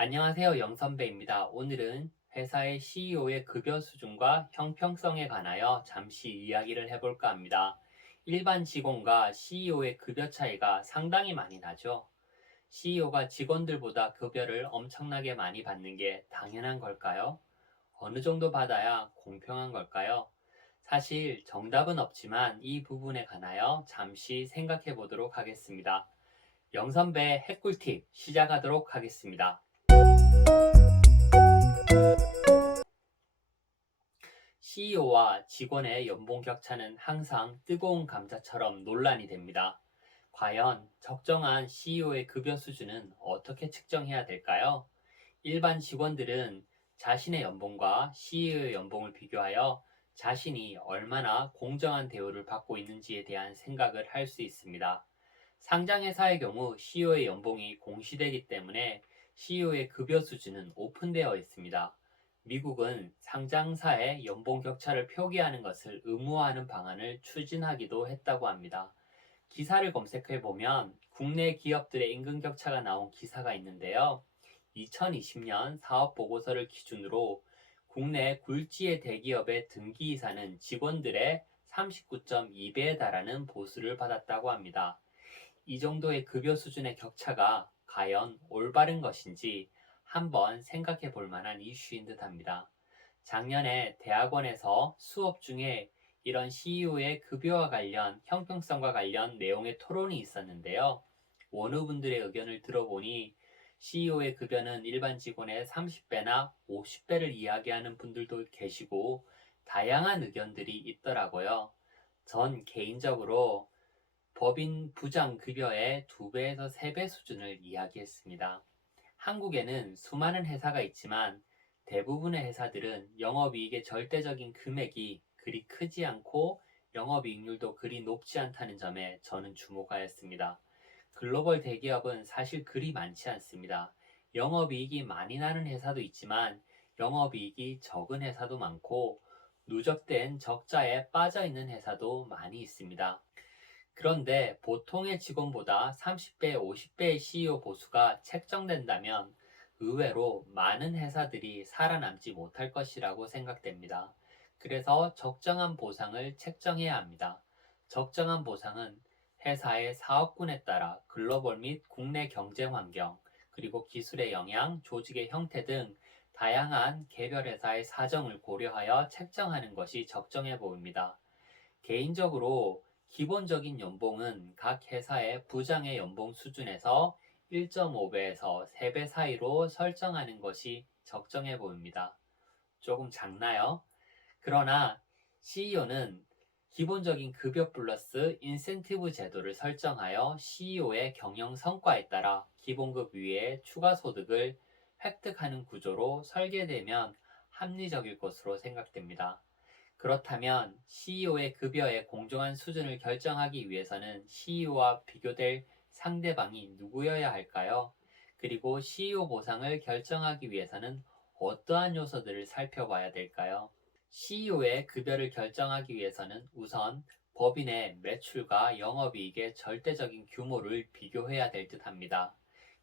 안녕하세요. 영선배입니다. 오늘은 회사의 CEO의 급여 수준과 형평성에 관하여 잠시 이야기를 해볼까 합니다. 일반 직원과 CEO의 급여 차이가 상당히 많이 나죠. CEO가 직원들보다 급여를 엄청나게 많이 받는 게 당연한 걸까요? 어느 정도 받아야 공평한 걸까요? 사실 정답은 없지만 이 부분에 관하여 잠시 생각해 보도록 하겠습니다. 영선배 핵꿀팁 시작하도록 하겠습니다. CEO와 직원의 연봉 격차는 항상 뜨거운 감자처럼 논란이 됩니다. 과연 적정한 CEO의 급여 수준은 어떻게 측정해야 될까요? 일반 직원들은 자신의 연봉과 CEO의 연봉을 비교하여 자신이 얼마나 공정한 대우를 받고 있는지에 대한 생각을 할 수 있습니다. 상장회사의 경우 CEO의 연봉이 공시되기 때문에 CEO의 급여 수준은 오픈되어 있습니다. 미국은 상장사의 연봉 격차를 표기하는 것을 의무화하는 방안을 추진하기도 했다고 합니다. 기사를 검색해 보면 국내 기업들의 임금 격차가 나온 기사가 있는데요. 2020년 사업 보고서를 기준으로 국내 굴지의 대기업의 등기이사는 직원들의 39.2배에 달하는 보수를 받았다고 합니다. 이 정도의 급여 수준의 격차가 과연 올바른 것인지 한번 생각해 볼 만한 이슈인 듯 합니다. 작년에 대학원에서 수업 중에 이런 CEO의 급여와 관련 형평성과 관련 내용의 토론이 있었는데요. 원우분들의 의견을 들어보니 CEO의 급여는 일반 직원의 30배나 50배를 이야기하는 분들도 계시고 다양한 의견들이 있더라고요. 전 개인적으로 법인 부장 급여의 2배에서 3배 수준을 이야기했습니다. 한국에는 수많은 회사가 있지만 대부분의 회사들은 영업이익의 절대적인 금액이 그리 크지 않고 영업이익률도 그리 높지 않다는 점에 저는 주목하였습니다. 글로벌 대기업은 사실 그리 많지 않습니다. 영업이익이 많이 나는 회사도 있지만 영업이익이 적은 회사도 많고 누적된 적자에 빠져 있는 회사도 많이 있습니다. 그런데 보통의 직원보다 30배, 50배의 CEO 보수가 책정된다면 의외로 많은 회사들이 살아남지 못할 것이라고 생각됩니다. 그래서 적정한 보상을 책정해야 합니다. 적정한 보상은 회사의 사업군에 따라 글로벌 및 국내 경쟁 환경, 그리고 기술의 영향, 조직의 형태 등 다양한 개별 회사의 사정을 고려하여 책정하는 것이 적정해 보입니다. 개인적으로 기본적인 연봉은 각 회사의 부장의 연봉 수준에서 1.5배에서 3배 사이로 설정하는 것이 적정해 보입니다. 조금 작나요? 그러나 CEO는 기본적인 급여 플러스 인센티브 제도를 설정하여 CEO의 경영 성과에 따라 기본급 위에 추가 소득을 획득하는 구조로 설계되면 합리적일 것으로 생각됩니다. 그렇다면 CEO의 급여의 공정한 수준을 결정하기 위해서는 CEO와 비교될 상대방이 누구여야 할까요? 그리고 CEO 보상을 결정하기 위해서는 어떠한 요소들을 살펴봐야 될까요? CEO의 급여를 결정하기 위해서는 우선 법인의 매출과 영업이익의 절대적인 규모를 비교해야 될 듯 합니다.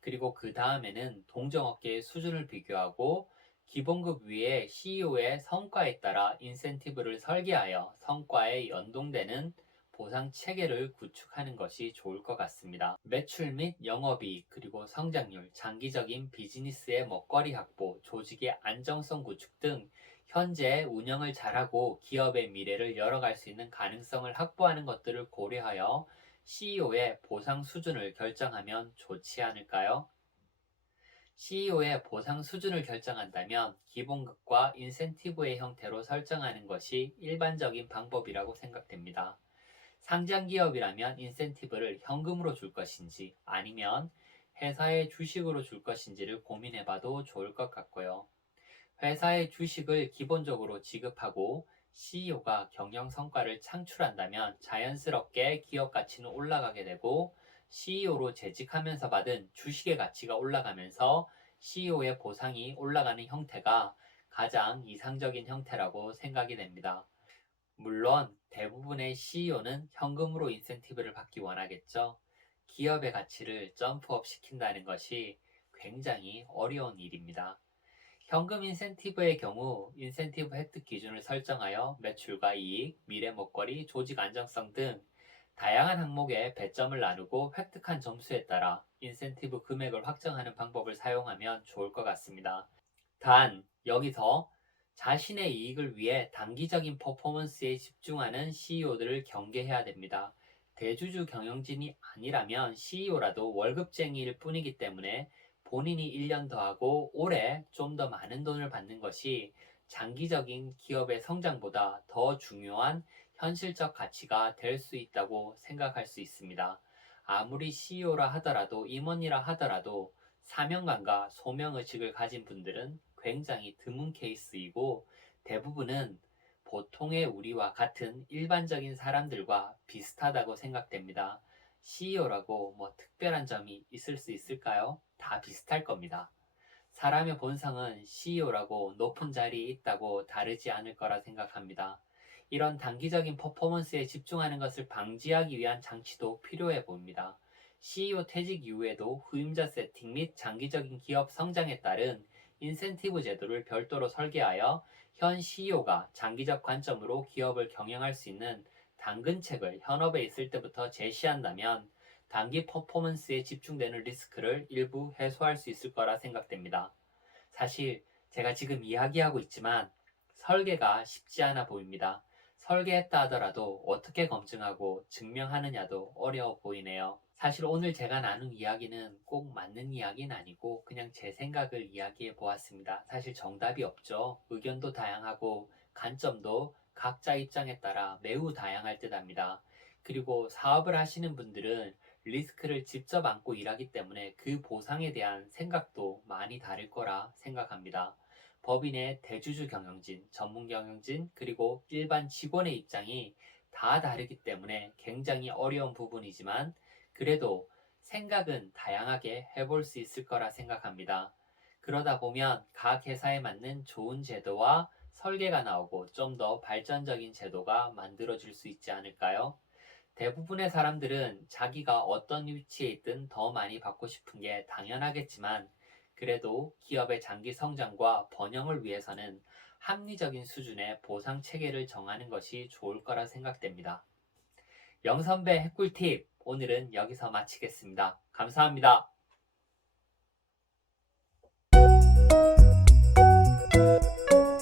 그리고 그 다음에는 동종업계의 수준을 비교하고 기본급 위에 CEO의 성과에 따라 인센티브를 설계하여 성과에 연동되는 보상 체계를 구축하는 것이 좋을 것 같습니다. 매출 및 영업이익, 그리고 성장률, 장기적인 비즈니스의 먹거리 확보, 조직의 안정성 구축 등 현재 운영을 잘하고 기업의 미래를 열어갈 수 있는 가능성을 확보하는 것들을 고려하여 CEO의 보상 수준을 결정하면 좋지 않을까요? CEO의 보상 수준을 결정한다면 기본급과 인센티브의 형태로 설정하는 것이 일반적인 방법이라고 생각됩니다. 상장 기업이라면 인센티브를 현금으로 줄 것인지 아니면 회사의 주식으로 줄 것인지를 고민해 봐도 좋을 것 같고요. 회사의 주식을 기본적으로 지급하고 CEO가 경영 성과를 창출한다면 자연스럽게 기업 가치는 올라가게 되고 CEO로 재직하면서 받은 주식의 가치가 올라가면서 CEO의 보상이 올라가는 형태가 가장 이상적인 형태라고 생각이 됩니다. 물론 대부분의 CEO는 현금으로 인센티브를 받기 원하겠죠. 기업의 가치를 점프업 시킨다는 것이 굉장히 어려운 일입니다. 현금 인센티브의 경우 인센티브 획득 기준을 설정하여 매출과 이익, 미래 먹거리, 조직 안정성 등 다양한 항목에 배점을 나누고 획득한 점수에 따라 인센티브 금액을 확정하는 방법을 사용하면 좋을 것 같습니다. 단, 여기서 자신의 이익을 위해 단기적인 퍼포먼스에 집중하는 CEO들을 경계해야 됩니다. 대주주 경영진이 아니라면 CEO라도 월급쟁이일 뿐이기 때문에 본인이 1년 더 하고 올해 좀 더 많은 돈을 받는 것이 장기적인 기업의 성장보다 더 중요한 현실적 가치가 될 수 있다고 생각할 수 있습니다. 아무리 CEO라 하더라도 임원이라 하더라도 사명감과 소명의식을 가진 분들은 굉장히 드문 케이스이고 대부분은 보통의 우리와 같은 일반적인 사람들과 비슷하다고 생각됩니다. CEO라고 뭐 특별한 점이 있을 수 있을까요? 다 비슷할 겁니다. 사람의 본성은 CEO라고 높은 자리에 있다고 다르지 않을 거라 생각합니다. 이런 단기적인 퍼포먼스에 집중하는 것을 방지하기 위한 장치도 필요해 보입니다. CEO 퇴직 이후에도 후임자 세팅 및 장기적인 기업 성장에 따른 인센티브 제도를 별도로 설계하여 현 CEO가 장기적 관점으로 기업을 경영할 수 있는 당근책을 현업에 있을 때부터 제시한다면 단기 퍼포먼스에 집중되는 리스크를 일부 해소할 수 있을 거라 생각됩니다. 사실 제가 지금 이야기하고 있지만 설계가 쉽지 않아 보입니다. 설계했다 하더라도 어떻게 검증하고 증명하느냐도 어려워 보이네요. 사실 오늘 제가 나눈 이야기는 꼭 맞는 이야기는 아니고 그냥 제 생각을 이야기해 보았습니다. 사실 정답이 없죠. 의견도 다양하고 관점도 각자 입장에 따라 매우 다양할 듯 합니다. 그리고 사업을 하시는 분들은 리스크를 직접 안고 일하기 때문에 그 보상에 대한 생각도 많이 다를 거라 생각합니다. 법인의 대주주 경영진, 전문 경영진, 그리고 일반 직원의 입장이 다 다르기 때문에 굉장히 어려운 부분이지만 그래도 생각은 다양하게 해볼 수 있을 거라 생각합니다. 그러다 보면 각 회사에 맞는 좋은 제도와 설계가 나오고 좀 더 발전적인 제도가 만들어질 수 있지 않을까요? 대부분의 사람들은 자기가 어떤 위치에 있든 더 많이 받고 싶은 게 당연하겠지만 그래도 기업의 장기 성장과 번영을 위해서는 합리적인 수준의 보상 체계를 정하는 것이 좋을 거라 생각됩니다. 영선배 핵꿀팁 오늘은 여기서 마치겠습니다. 감사합니다.